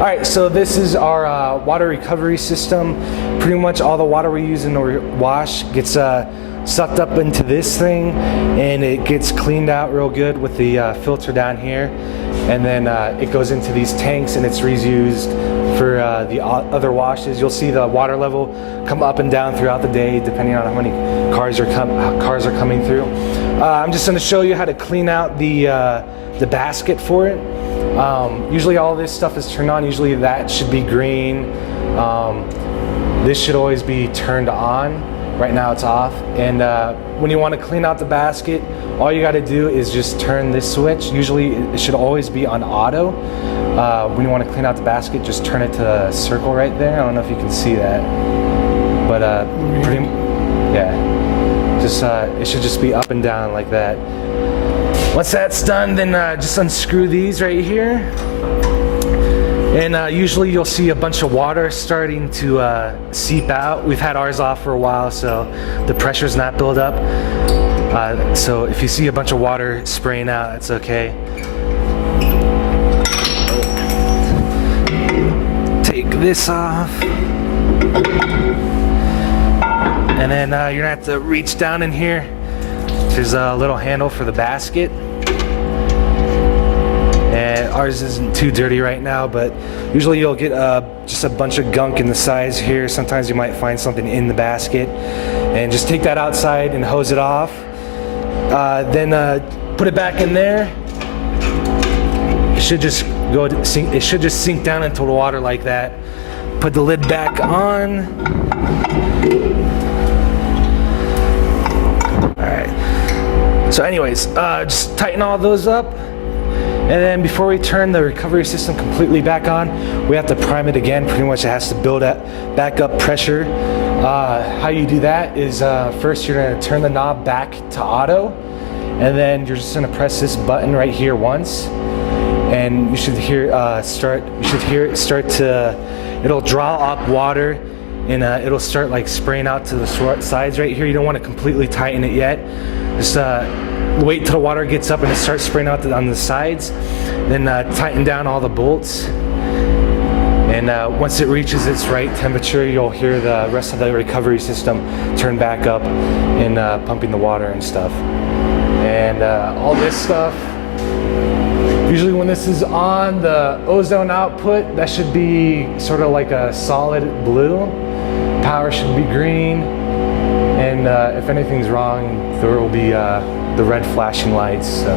All right, so this is our water recovery system. Pretty much all the water we use in the wash gets sucked up into this thing, and it gets cleaned out real good with the filter down here, and then it goes into these tanks and it's reused for the other washes. You'll see the water level come up and down throughout the day depending on how many cars are coming through. I'm just going to show you how to clean out the basket for it. Usually all this stuff is turned on. Usually that should be green. This should always be turned on. Right now it's off. And when you want to clean out the basket, all you got to do is just turn this switch. Usually it should always be on auto. When you want to clean out the basket, just turn it to the circle right there. I don't know if you can see that, but just it should just be up and down like that. Once that's done, then just unscrew these right here. And usually you'll see a bunch of water starting to seep out. We've had ours off for a while, so the pressure's not built up. So if you see a bunch of water spraying out, it's okay. Take this off. And then you're gonna have to reach down in here. There's a little handle for the basket. And ours isn't too dirty right now, but usually you'll get just a bunch of gunk in the sides here. Sometimes you might find something in the basket, and just take that outside and hose it off. Then put it back in there. It should just it should just sink down into the water like that. Put the lid back on. All right. So anyways, just tighten all those up. And then before we turn the recovery system completely back on, we have to prime it again. Pretty much it has to build up, back up pressure. How you do that is first you're going to turn the knob back to auto, and then you're just going to press this button right here once, and you should hear it start to, it'll draw up water, and it'll start like spraying out to the sides right here. You don't want to completely tighten it yet. Just wait till the water gets up and it starts spraying out on the sides. Then tighten down all the bolts. And once it reaches its right temperature, you'll hear the rest of the recovery system turn back up and pumping the water and stuff. And all this stuff, usually when this is on, the ozone output, that should be sort of like a solid blue. Power should be green. And if anything's wrong, there will be the red flashing lights. So.